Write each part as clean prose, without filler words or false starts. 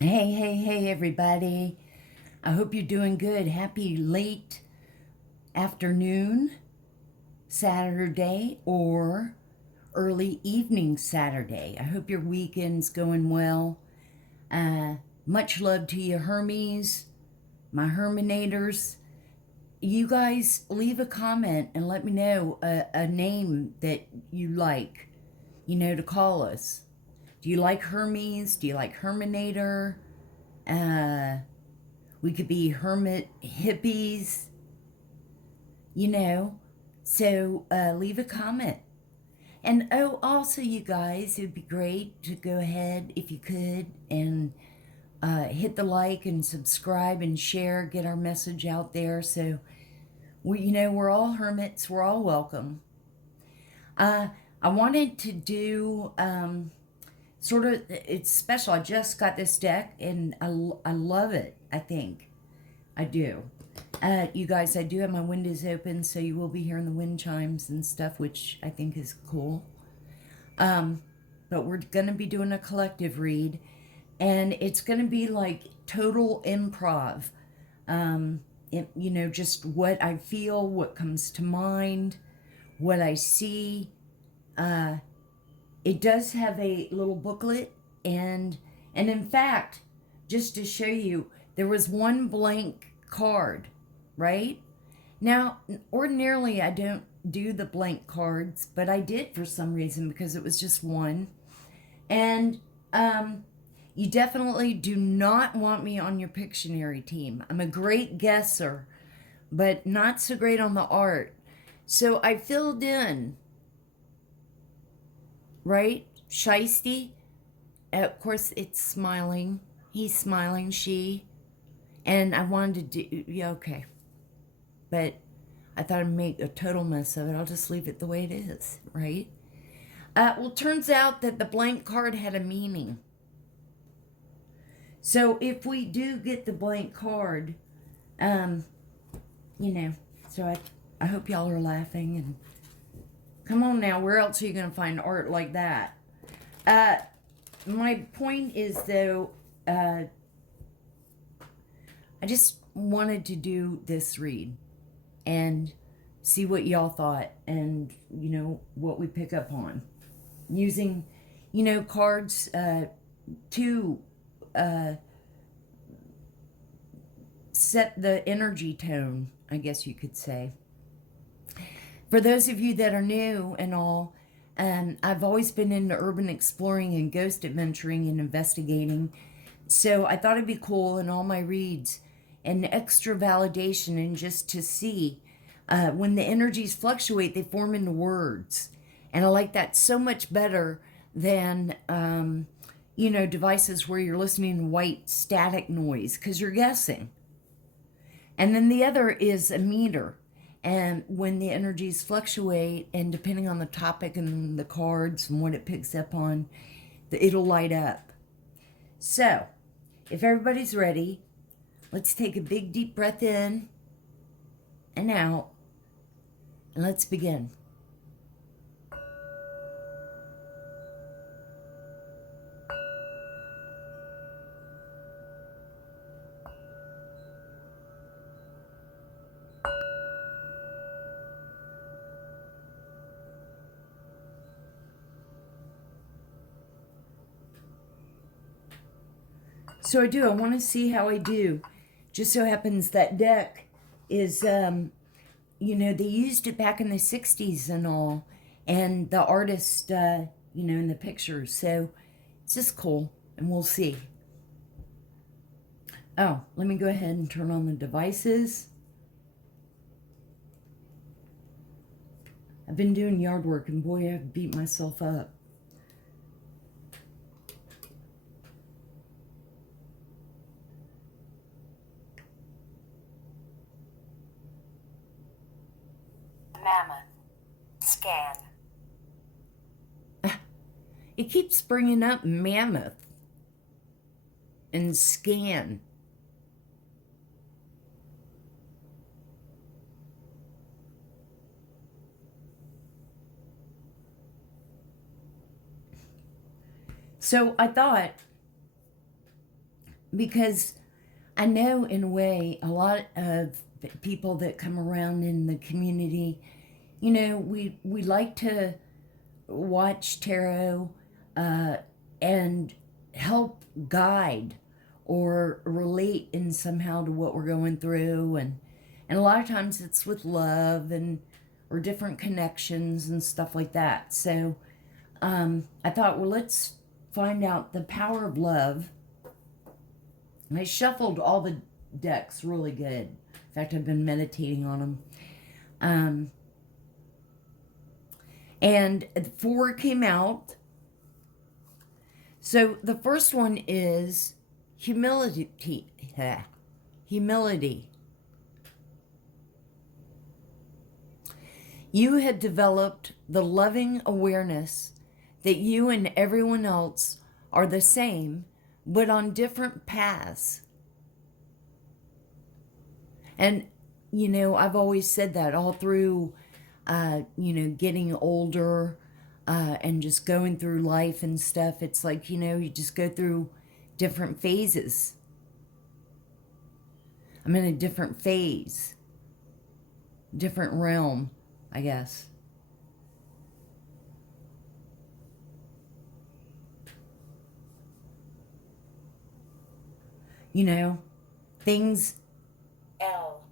Hey, everybody. I hope you're doing good. Happy late afternoon Saturday or early evening Saturday. I hope your weekend's going well. Much love to you, Hermes, my Herminators. You guys leave a comment and let me know a name that you like, to call us. Do you like Hermes? Do you like Herminator? We could be hermit hippies, you know. So leave a comment. And oh, also, you guys, it would be great to go ahead, if you could, and hit the like and subscribe and share, get our message out there. So, we're all hermits, we're all welcome. I wanted to do it's special. I just got this deck and I love it, I think. I do. You guys, I do have my windows open, so you will be hearing the wind chimes and stuff, which I think is cool. But we're going to be doing a collective read, and it's going to be like total improv. Just what I feel, what comes to mind, what I see. It does have a little booklet, and in fact, just to show you, there was one blank card, right? Now, ordinarily I don't do the blank cards, but I did for some reason because it was just one. And you definitely do not want me on your Pictionary team. I'm a great guesser, but not so great on the art. So I filled in, right? Shiesty. Of course, it's smiling. He's smiling, she. And I wanted to do, yeah, okay. But I thought I'd make a total mess of it. I'll just leave it the way it is, right? Well, turns out that the blank card had a meaning. So if we do get the blank card, so I hope y'all are laughing. And come on now, where else are you going to find art like that? My point is, though, I just wanted to do this read and see what y'all thought, and what we pick up on using cards to set the energy tone, I guess you could say. For those of you that are new and all, I've always been into urban exploring and ghost adventuring and investigating, so I thought it'd be cool in all my reads and extra validation, and just to see when the energies fluctuate, they form into words. And I like that so much better than, devices where you're listening to white static noise because you're guessing. And then the other is a meter. And when the energies fluctuate, and depending on the topic and the cards and what it picks up on, it'll light up. So, if everybody's ready, let's take a big deep breath in and out, and let's begin. So I want to see how I do. Just so happens that deck is, they used it back in the 60s and all. And the artist, in the pictures. So it's just cool. And we'll see. Oh, let me go ahead and turn on the devices. I've been doing yard work, and boy, I've beat myself up. Mammoth. Scan. It keeps bringing up mammoth and scan. So I thought because I know in a way a lot of people that come around in the community, you know, we like to watch tarot and help guide or relate in somehow to what we're going through, and a lot of times it's with love and or different connections and stuff like that. So I thought, well, let's find out the power of love. And I shuffled all the decks really good. In fact, I've been meditating on them. And 4 came out. So the first one is humility. Humility. You had developed the loving awareness that you and everyone else are the same, but on different paths. And, you know, I've always said that all through, you know, getting older and just going through life and stuff. It's like, you know, you just go through different phases. I'm in a different phase, different realm, I guess. You know, things. L.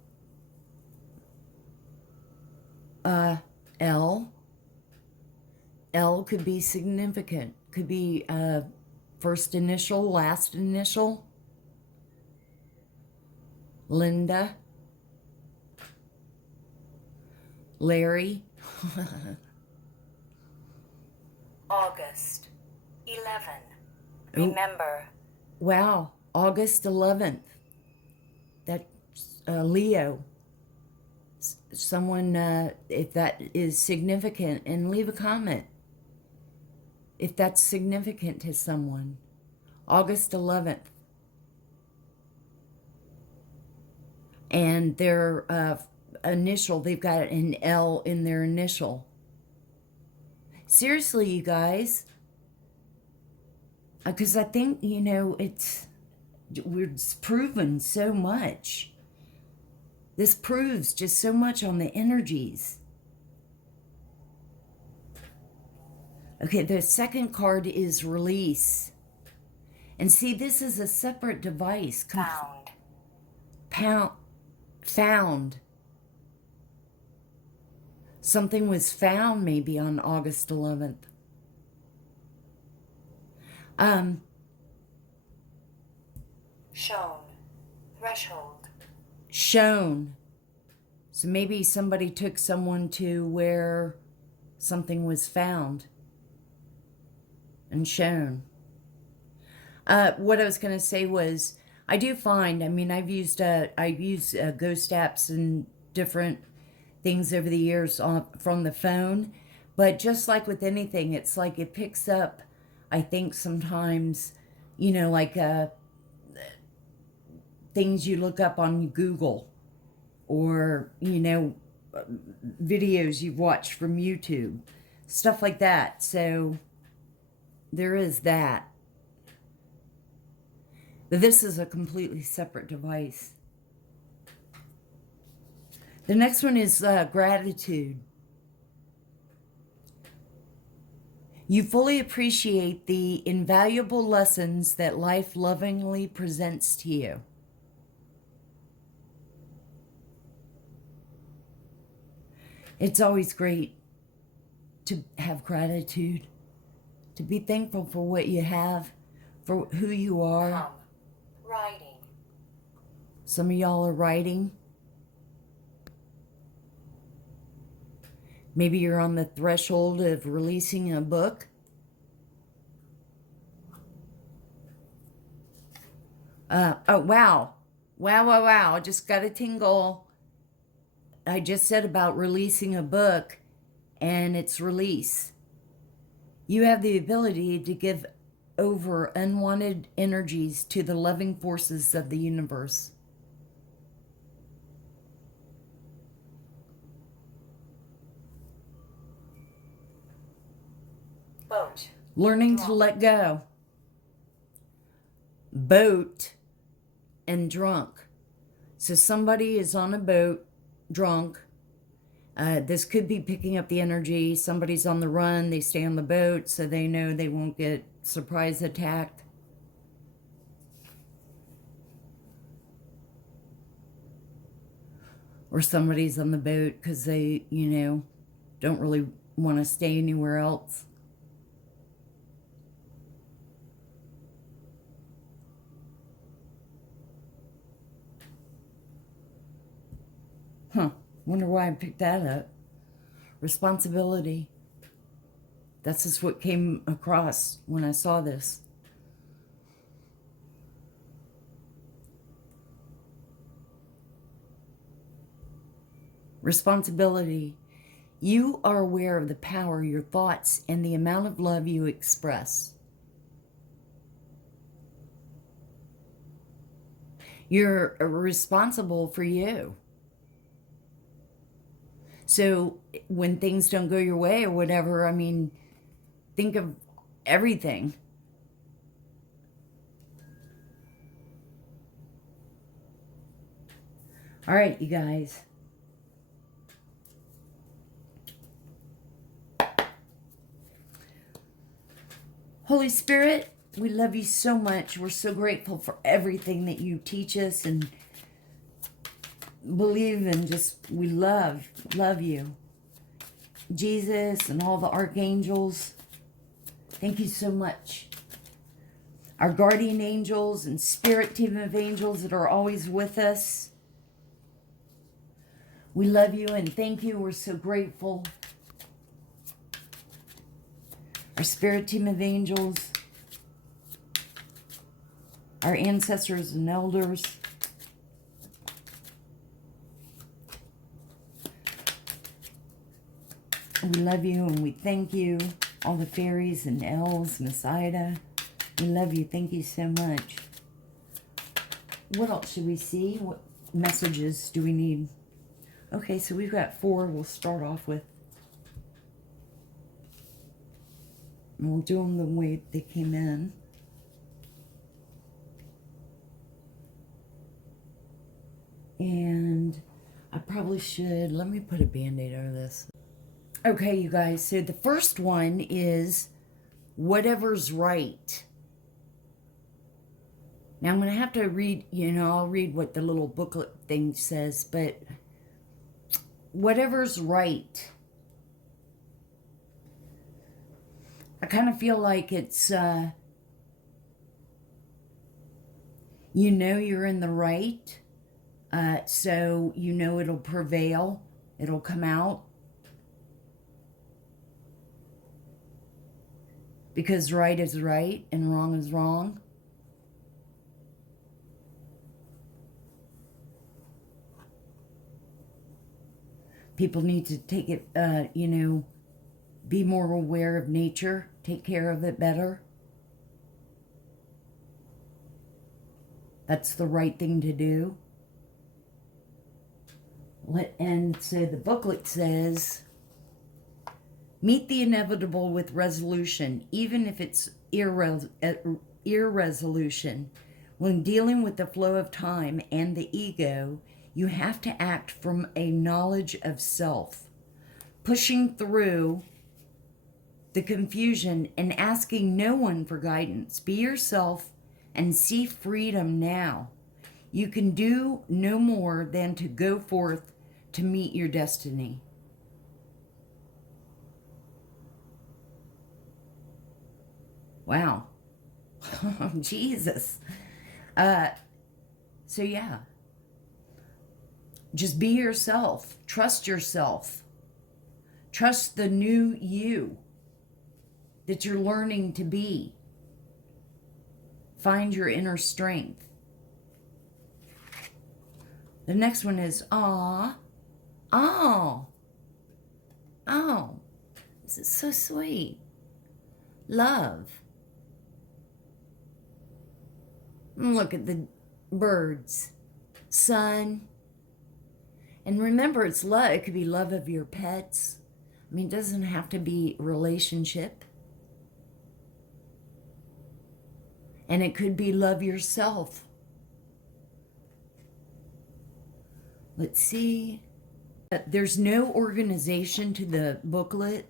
L. L could be significant. Could be first initial, last initial. Linda. Larry. August 11. Oh. Remember. Wow. August 11th. That's Leo. Someone, if that is significant, and leave a comment if that's significant to someone. August 11th. And their initial, they've got an L in their initial. Seriously, you guys. Because I think, you know, we're proven so much. This proves just so much on the energies. Okay, the second card is release. And see, this is a separate device. Found. Something was found maybe on August 11th. Shown. Threshold. Shown. So maybe somebody took someone to where something was found and shown. What I was going to say was, I do find, I mean, I've used ghost apps and different things over the years from the phone, but just like with anything, it's like it picks up, I think sometimes, you know, like things you look up on Google, or, you know, videos you've watched from YouTube, stuff like that. So there is that. But this is a completely separate device. The next one is gratitude. You fully appreciate the invaluable lessons that life lovingly presents to you. It's always great to have gratitude, to be thankful for what you have, for who you are. Writing. Some of y'all are writing. Maybe you're on the threshold of releasing a book. Oh, wow. Wow. I just got a tingle. I just said about releasing a book, and it's release. You have the ability to give over unwanted energies to the loving forces of the universe. Boat. Learning to let go. Boat. and drunk. So somebody is on a boat, drunk. This could be picking up the energy. Somebody's on the run. They stay on the boat so they know they won't get surprise attacked. Or somebody's on the boat because they, don't really want to stay anywhere else. Wonder why I picked that up. Responsibility. That's just what came across when I saw this. Responsibility. You are aware of the power, your thoughts, and the amount of love you express. You're responsible for you. So when things don't go your way or whatever, think of everything. All right, you guys. Holy Spirit, we love you so much. We're so grateful for everything that you teach us and believe and we love you. Jesus and all the archangels, thank you so much. Our guardian angels and spirit team of angels that are always with us. We love you and thank you. We're so grateful. Our spirit team of angels, our ancestors and elders, we love you and we thank you. All the fairies and elves, Messiah, we love you. Thank you so much. What else should we see? What messages do we need? Okay, so we've got 4 we'll start off with. And we'll do them the way they came in. And I probably should, let me put a Band-Aid over this. Okay, you guys, so the first one is whatever's right. Now I'm going to have to read, I'll read what the little booklet thing says, but whatever's right. I kind of feel like it's, you're in the right, so it'll prevail, it'll come out. Because right is right and wrong is wrong. People need to take it, be more aware of nature, take care of it better. That's the right thing to do. And so the booklet says, meet the inevitable with resolution, even if it's irresolution. When dealing with the flow of time and the ego, you have to act from a knowledge of self, pushing through the confusion and asking no one for guidance. Be yourself and see freedom now. You can do no more than to go forth to meet your destiny. Wow. Jesus. So yeah. Just be yourself. Trust yourself. Trust the new you that you're learning to be. Find your inner strength. The next one is, aw. Oh. Oh. This is so sweet. Love. Look at the birds. Sun. And remember, it's love. It could be love of your pets. It doesn't have to be relationship. And it could be love yourself. Let's see. There's no organization to the booklet.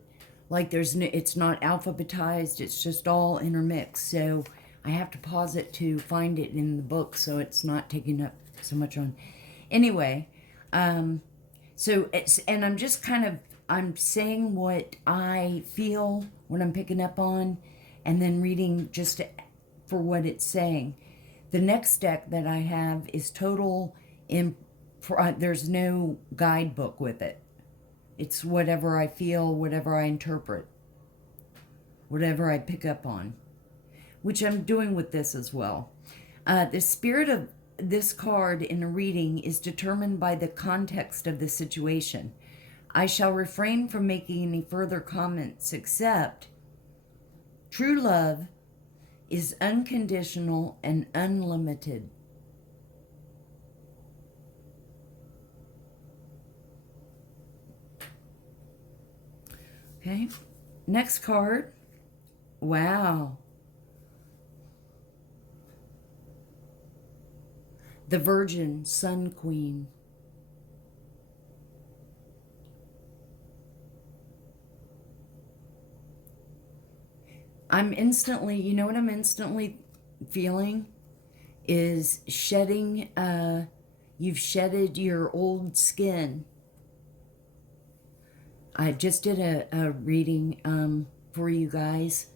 Like there's no, it's not alphabetized. It's just all intermixed. So I have to pause it to find it in the book so it's not taking up so much on. Anyway, so it's, and I'm just kind of, I'm saying what I feel, what I'm picking up on, and then reading just for what it's saying. The next deck that I have is total, there's no guidebook with it. It's whatever I feel, whatever I interpret, whatever I pick up on, which I'm doing with this as well. The spirit of this card in a reading is determined by the context of the situation. I shall refrain from making any further comments except true love is unconditional and unlimited. Okay, next card. Wow. The Virgin Sun Queen. I'm instantly, you know what I'm instantly feeling? Is shedding, you've shedded your old skin. I just did a reading for you guys,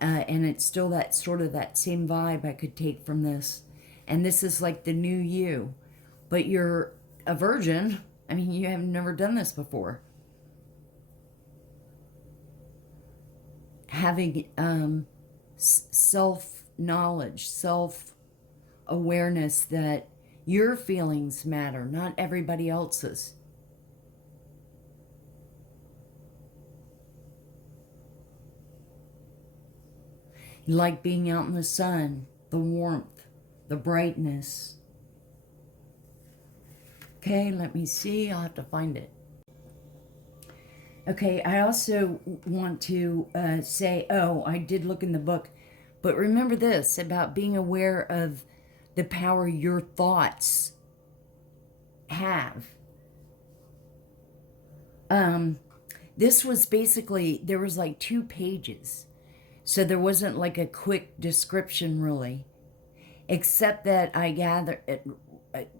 and it's still that sort of that same vibe I could take from this. And this is like the new you, but you're a virgin. I mean, you have never done this before. Having self-knowledge, self-awareness that your feelings matter, not everybody else's. You like being out in the sun, the warmth, the brightness. Okay, let me see. I'll have to find it. Okay, I also want to say, oh, I did look in the book, but remember this about being aware of the power your thoughts have. This was basically, there was like 2 pages. So there wasn't like a quick description really, except that I gather,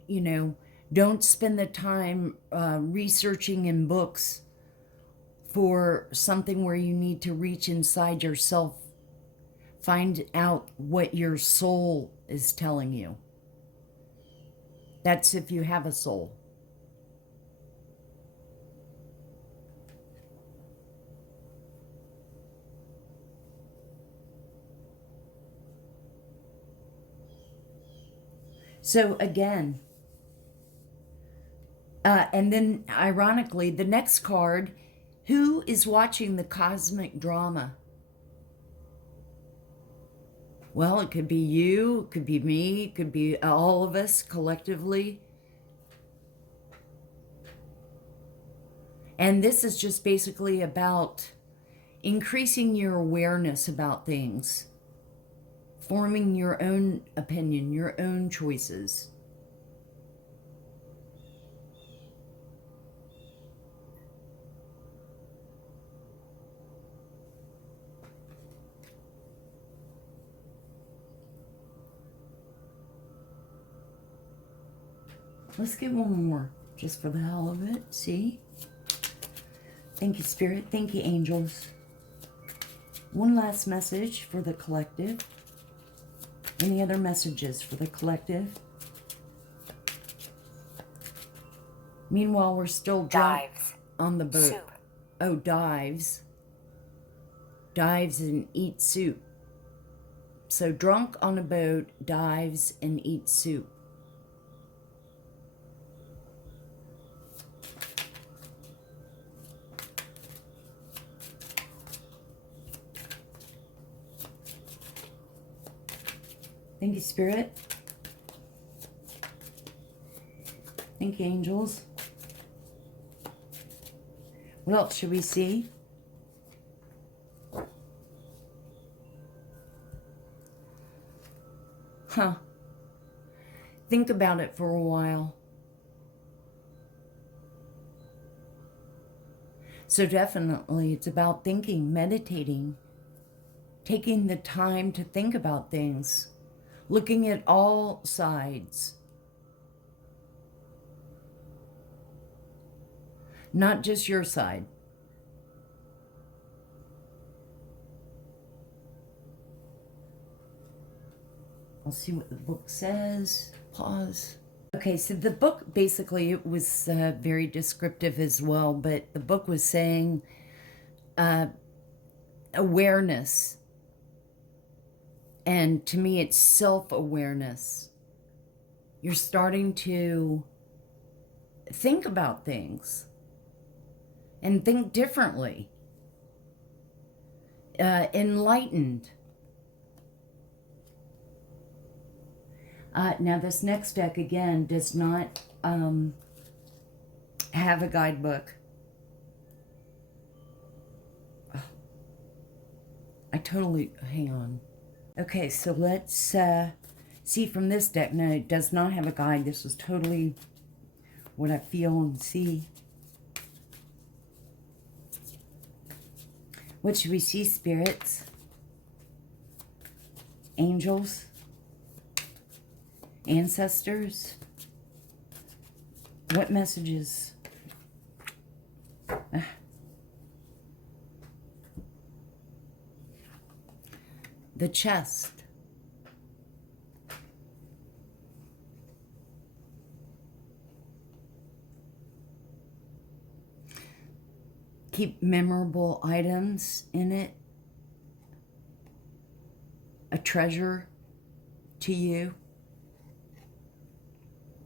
you know, don't spend the time researching in books for something where you need to reach inside yourself, find out what your soul is telling you. That's if you have a soul. So again, and then ironically, the next card, who is watching the cosmic drama? Well, it could be you, it could be me, it could be all of us collectively. And this is just basically about increasing your awareness about things, forming your own opinion, your own choices. Let's get one more, just for the hell of it. See? Thank you, Spirit. Thank you, angels. One last message for the collective. Any other messages for the collective? Meanwhile, we're still drunk on the boat. Soup. Oh, dives. Dives and eat soup. So drunk on a boat, dives and eat soup. Thank you, Spirit. Thank you, angels. What else should we see? Huh. Think about it for a while. So definitely it's about thinking, meditating, taking the time to think about things, looking at all sides, not just your side. I'll see what the book says. Pause. Okay, so the book basically, it was very descriptive as well, but the book was saying awareness. And to me, it's self-awareness. You're starting to think about things and think differently. Enlightened. Now, this next deck, again, does not have a guidebook. Oh, I totally... Hang on. Okay, so let's see from this deck. No, it does not have a guide. This is totally what I feel and see. What should we see, spirits? Angels? Ancestors? What messages? The chest. Keep memorable items in it. A treasure to you.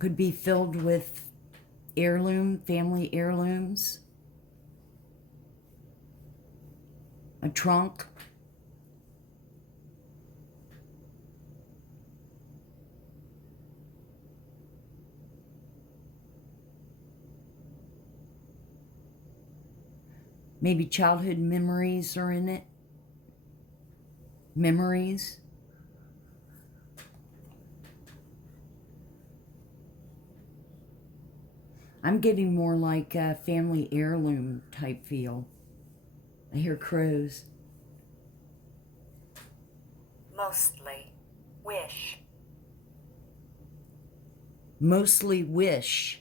Could be filled with family heirlooms. A trunk. Maybe childhood memories are in it. Memories. I'm getting more like a family heirloom type feel. I hear crows. Mostly. Wish. Mostly wish.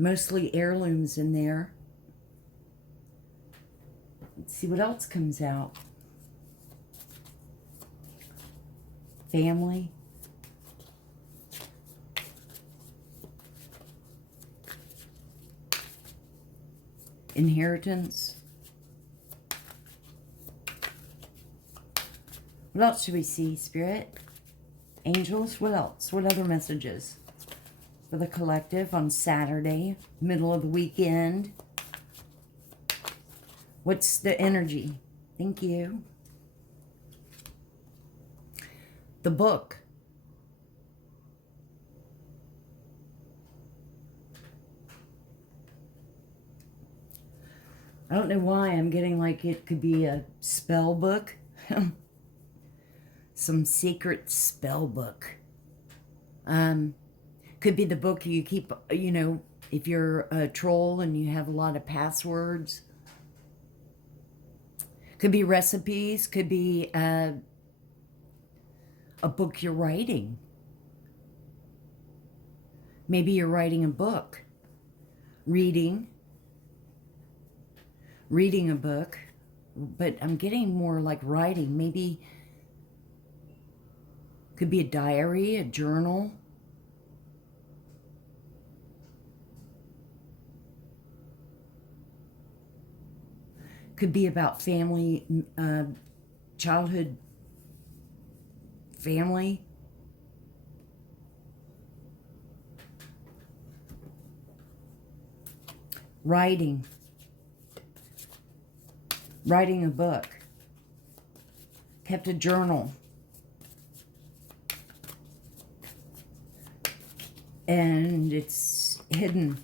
Mostly heirlooms in there. Let's see what else comes out. Family. Inheritance. What else should we see, Spirit? Angels, what else? What other messages for the collective on Saturday, middle of the weekend? What's the energy? Thank you. The book. I don't know why I'm getting like it could be a spell book. Some secret spell book. Could be the book you keep, you know, if you're a troll and you have a lot of passwords. Could be recipes. Could be a book you're writing. Maybe you're writing a book. Reading a book. But I'm getting more like writing. Maybe could be a diary, a journal. Could be about family, childhood family. Writing a book. Kept a journal. And it's hidden.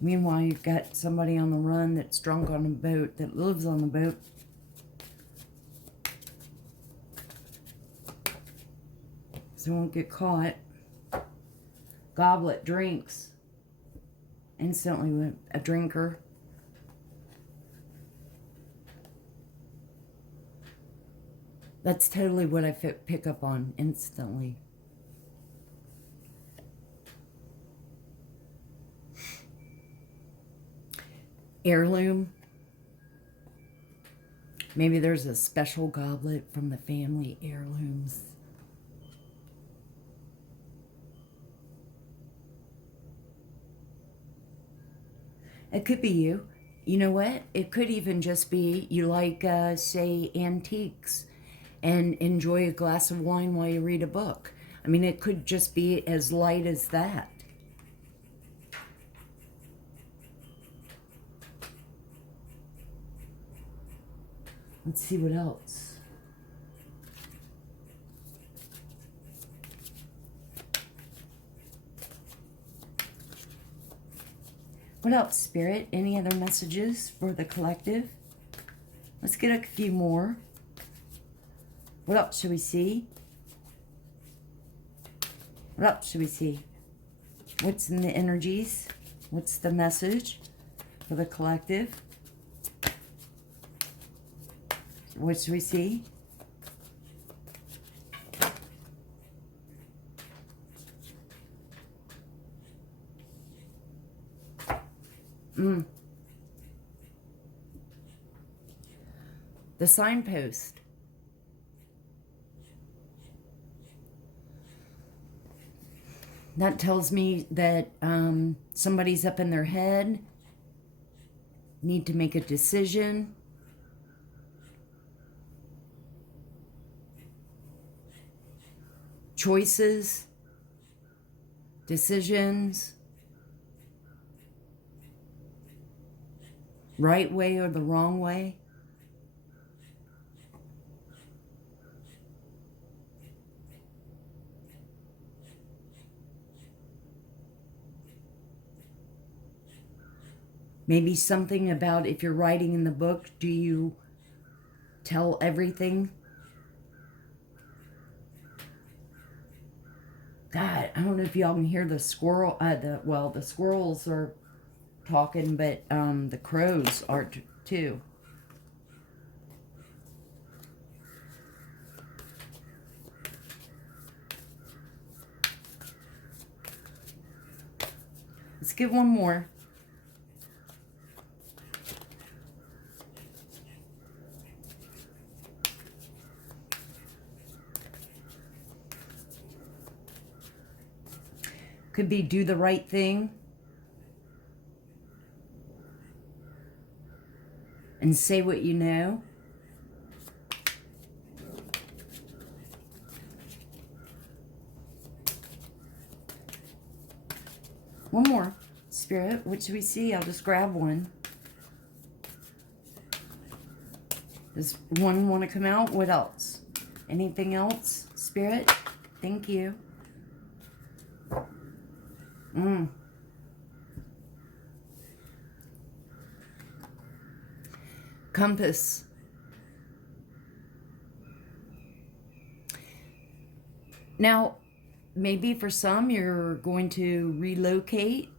Meanwhile, you've got somebody on the run that's drunk on a boat, that lives on the boat. So won't get caught. Goblet, drinks. Instantly with a drinker. That's totally what I pick up on instantly. Heirloom. Maybe there's a special goblet from the family heirlooms. It could be you. You know what? It could even just be you like, say, antiques and enjoy a glass of wine while you read a book. I mean, it could just be as light as that. Let's see what else. What else, Spirit? Any other messages for the collective? Let's get a few more. What else should we see? What else should we see? What's in the energies? What's the message for the collective? What should we see? The signpost. That tells me that somebody's up in their head, need to make a decision. Choices, decisions, right way or the wrong way. Maybe something about if you're writing in the book, do you tell everything? God, I don't know if y'all can hear the squirrel, the squirrels are talking, but the crows are too. Let's get one more. Could be do the right thing. And say what you know. One more. Spirit, what should we see? I'll just grab one. Does one want to come out? What else? Anything else? Spirit? Thank you. Compass. Now, maybe for some you're going to relocate.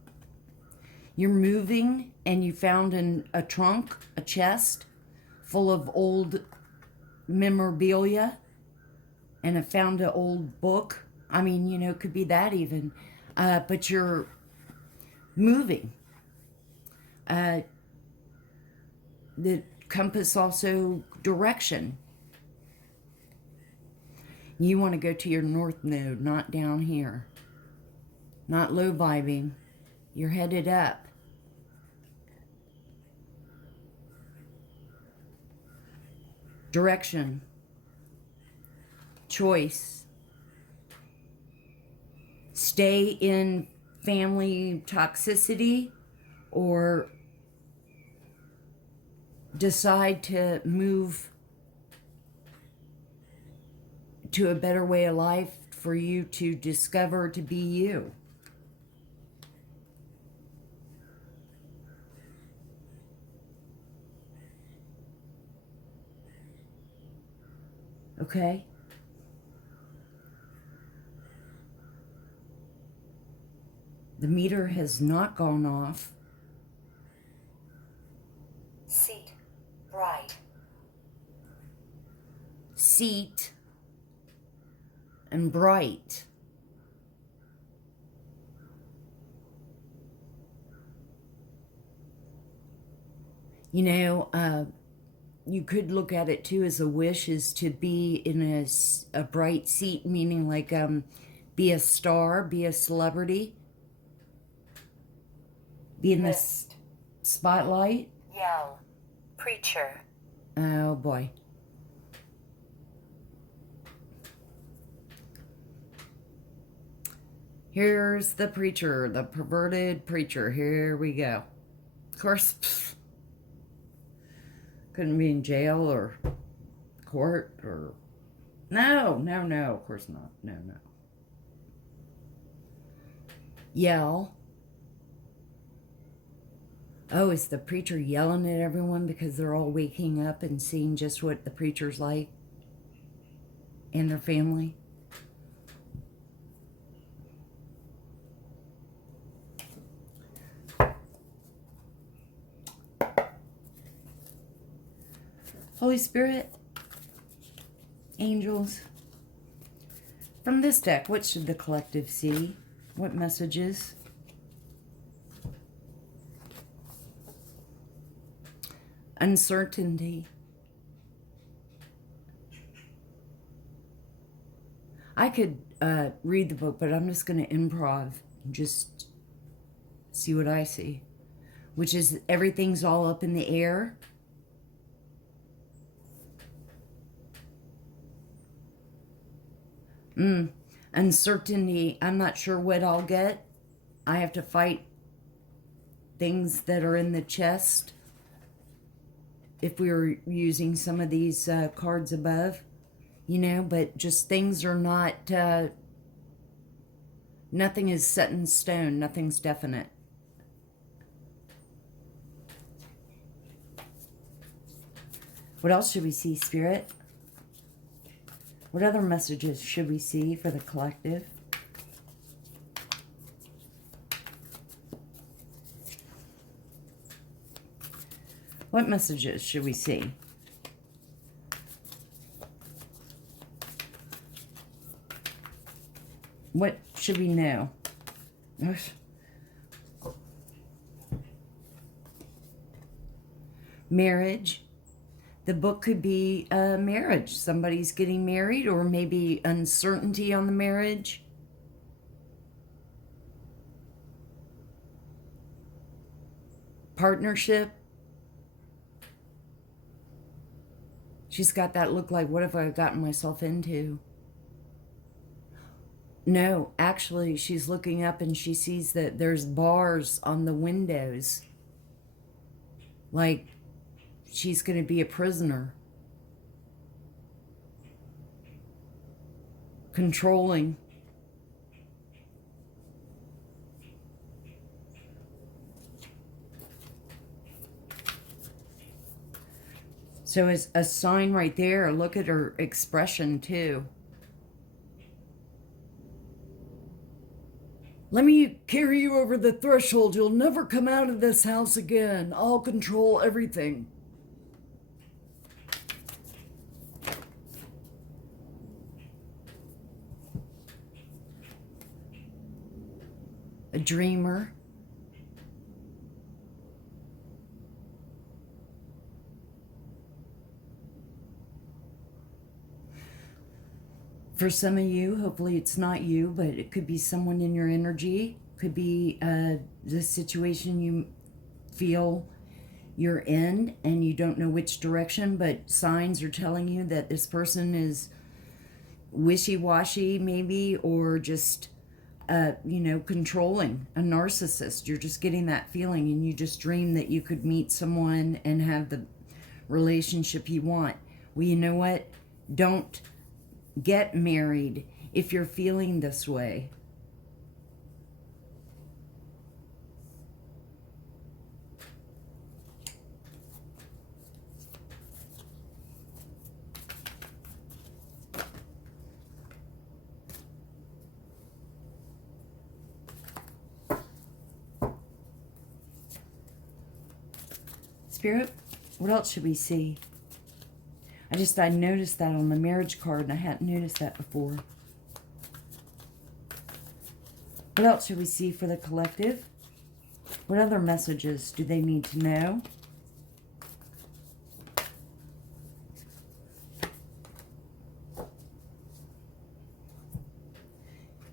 You're moving and you found a trunk, a chest full of old memorabilia, and I found an old book. I mean, you know, it could be that even. But you're moving. The compass also direction. You want to go to your north node, not down here. Not low vibing. You're headed up. Direction. Choice. Stay in family toxicity or decide to move to a better way of life for you to discover to be you. Okay? The meter has not gone off. Seat. Bright. Seat and bright. You know, you could look at it too as a wish is to be in a bright seat, meaning like be a star, be a celebrity, be in the List. spotlight. Yell. Preacher. Oh boy. Here's the preacher, the perverted preacher. Here we go. Of course, couldn't be in jail or court or... No, of course not. No. Yell. Oh, is the preacher yelling at everyone because they're all waking up and seeing just what the preacher's like and their family? Holy Spirit, angels, from this deck, what should the collective see? What messages? Uncertainty. I could read the book, but I'm just going to improv and just see what I see, which is everything's all up in the air. Uncertainty. I'm not sure what I'll get. I have to fight things that are in the chest. If we were using some of these cards above, you know, but just things are not, nothing is set in stone. Nothing's definite. What else should we see, Spirit? What other messages should we see for the collective? What messages should we see? What should we know? Marriage. The book could be marriage. Somebody's getting married, or maybe uncertainty on the marriage. Partnership. She's got that look like, what have I gotten myself into? No, actually, she's looking up and she sees that there's bars on the windows. Like she's going to be a prisoner. Controlling. So as a sign right there, look at her expression too. Let me carry you over the threshold. You'll never come out of this house again. I'll control everything. A dreamer. For some of you, hopefully it's not you, but it could be someone in your energy. Could be the situation you feel you're in and you don't know which direction, but signs are telling you that this person is wishy-washy maybe, or just, controlling, a narcissist. You're just getting that feeling and you just dream that you could meet someone and have the relationship you want. Well, you know what? Don't get married if you're feeling this way. Spirit, what else should we see? I noticed that on the marriage card, and I hadn't noticed that before. What else should we see for the collective? What other messages do they need to know?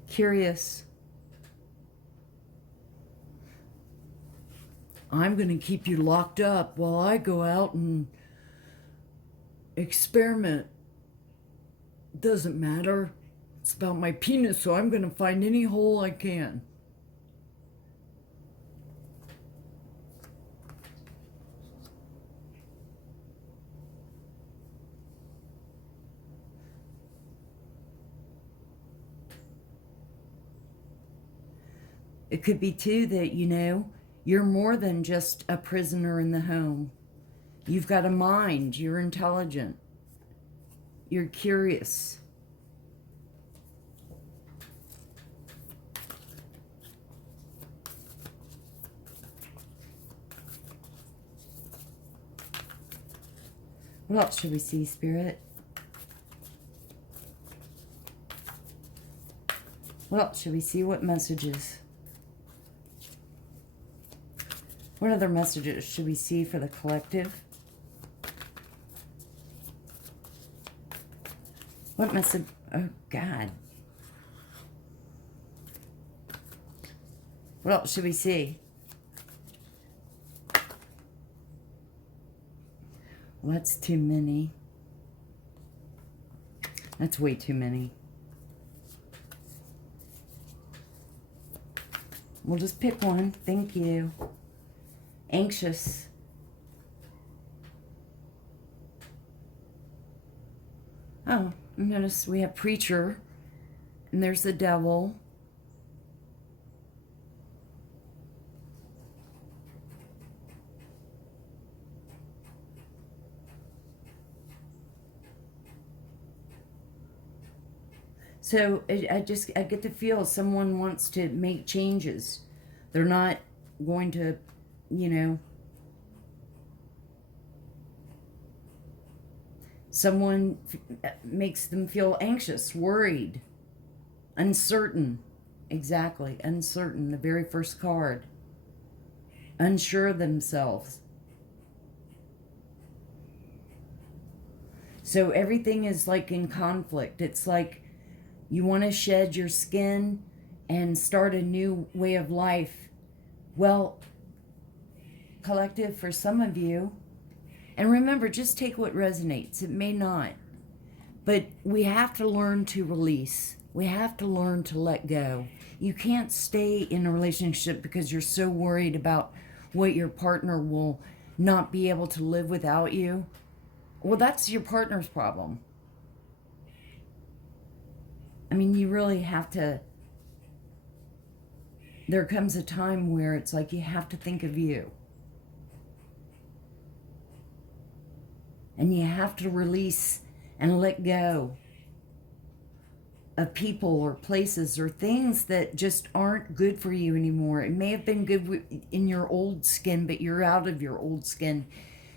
Curious. I'm going to keep you locked up while I go out and experiment. Doesn't matter. It's about my penis, so I'm going to find any hole I can. It could be, too, that, you know, you're more than just a prisoner in the home. You've got a mind. You're intelligent. You're curious. What else should we see, Spirit? What else should we see? What messages? What other messages should we see for the collective? What message? Oh, God. What else should we see? Well, that's too many. That's way too many. We'll just pick one. Thank you. Anxious. Oh, notice we have preacher, and there's the devil. So I get the feel someone wants to make changes. They're not going to, you know, someone makes them feel anxious, worried, uncertain. Exactly, uncertain, the very first card. Unsure of themselves. So everything is like in conflict. It's like you want to shed your skin and start a new way of life. Well, collective, for some of you, and remember, just take what resonates. It may not. But we have to learn to release. We have to learn to let go. You can't stay in a relationship because you're so worried about what your partner will not be able to live without you. Well, that's your partner's problem. I mean, you really have to. There comes a time where it's like you have to think of you. And you have to release and let go of people or places or things that just aren't good for you anymore. It may have been good in your old skin, but you're out of your old skin.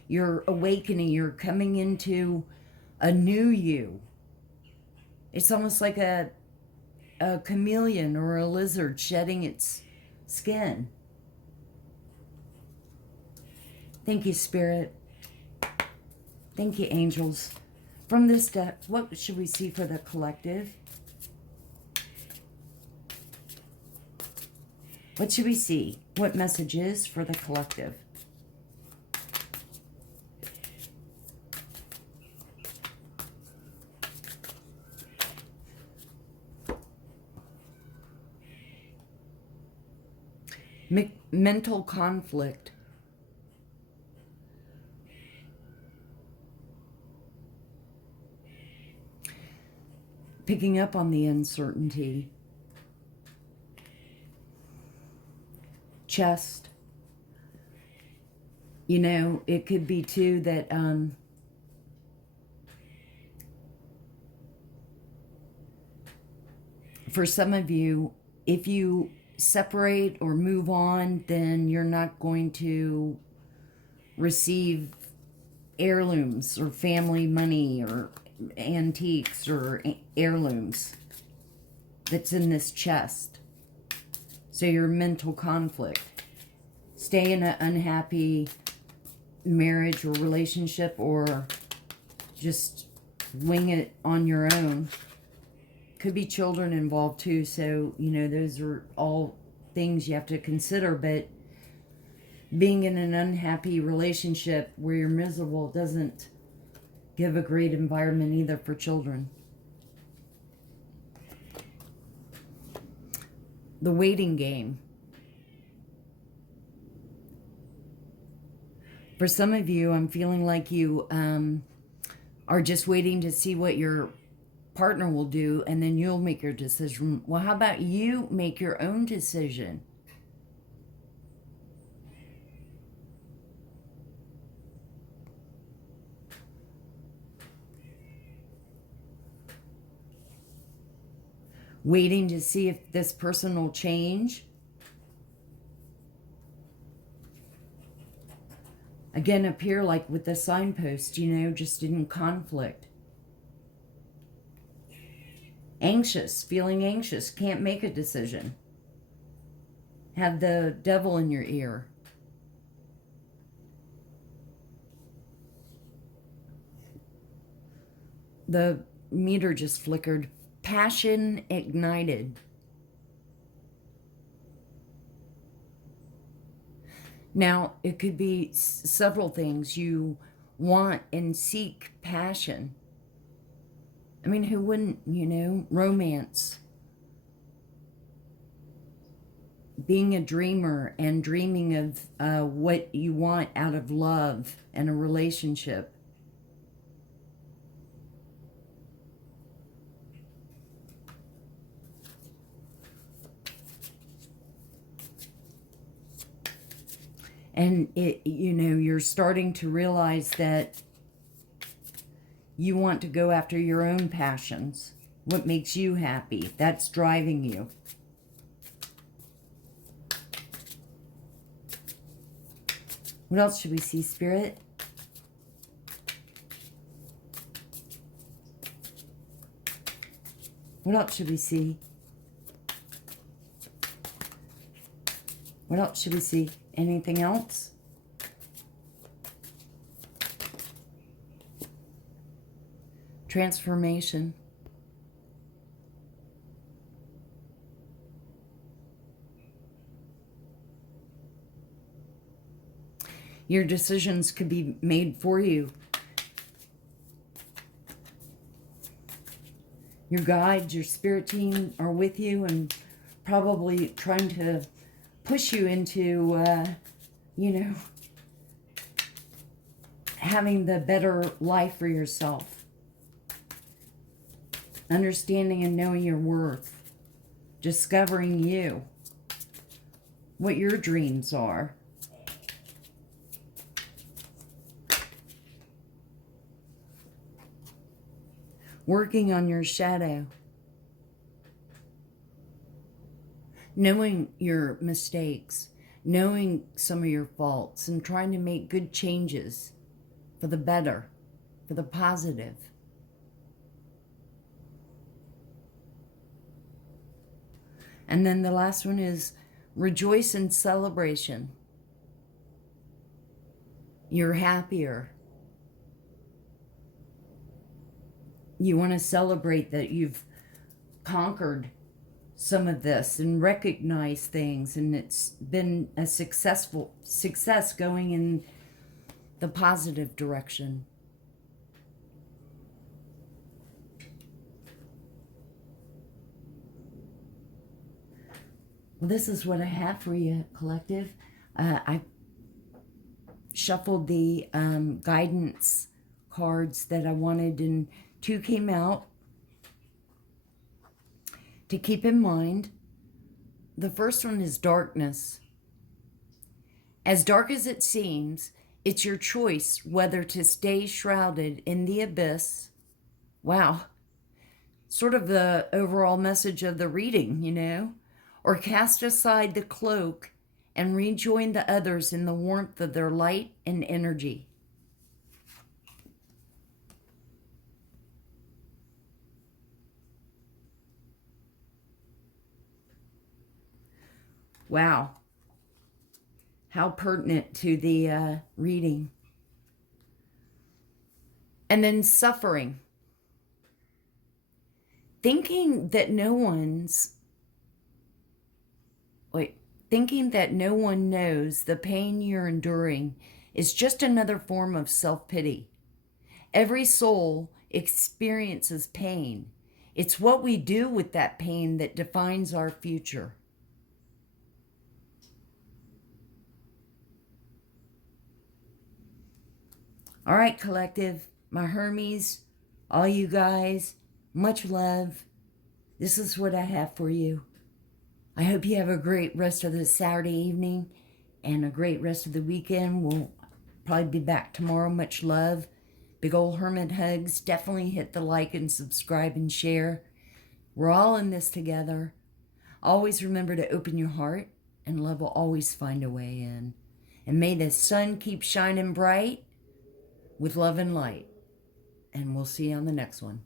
You're awakening. You're coming into a new you. It's almost like a chameleon or a lizard shedding its skin. Thank you, Spirit. Thank you, angels. From this deck, what should we see for the collective? What should we see? What messages for the collective? Mental conflict. Picking up on the uncertainty. Chest. You know, it could be too that for some of you, if you separate or move on, then you're not going to receive heirlooms or family money or antiques or heirlooms that's in this chest. So your mental conflict. Stay in an unhappy marriage or relationship, or just wing it on your own. Could be children involved too, so those are all things you have to consider. But being in an unhappy relationship where you're miserable doesn't give a great environment either for children. The waiting game. For some of you, I'm feeling like you are just waiting to see what your partner will do, and then you'll make your decision. Well, how about you make your own decision? Waiting to see if this person will change. Again, up here, like with the signpost, just in conflict. Anxious, feeling anxious, can't make a decision. Have the devil in your ear. The meter just flickered. Passion ignited. Now, it could be several things. You want and seek passion. I mean, who wouldn't, romance. Being a dreamer and dreaming of what you want out of love and a relationship. And you're starting to realize that you want to go after your own passions. What makes you happy? That's driving you. What else should we see, Spirit? What else should we see? What else should we see? Anything else? Transformation. Your decisions could be made for you. Your guides, your spirit team are with you and probably trying to push you into, having the better life for yourself. Understanding and knowing your worth. Discovering you. What your dreams are. Working on your shadow. Knowing your mistakes, knowing some of your faults, and trying to make good changes for the better, for the positive. And then the last one is rejoice in celebration. You're happier. You want to celebrate that you've conquered some of this and recognize things, and it's been a success going in the positive direction. Well, this is what I have for you, collective. I shuffled the guidance cards that I wanted, and 2 came out. To keep in mind, the first one is darkness. As dark as it seems, it's your choice whether to stay shrouded in the abyss. Wow. Sort of the overall message of the reading, or cast aside the cloak and rejoin the others in the warmth of their light and energy. Wow. How pertinent to the reading. And then suffering. Thinking that no one knows the pain you're enduring is just another form of self-pity. Every soul experiences pain. It's what we do with that pain that defines our future. All right, collective, my Hermes, all you guys, much love. This is what I have for you. I hope you have a great rest of the Saturday evening and a great rest of the weekend. We'll probably be back tomorrow. Much love. Big old hermit hugs. Definitely hit the like and subscribe and share. We're all in this together. Always remember to open your heart, and love will always find a way in. And may the sun keep shining bright with love and light. And we'll see you on the next one.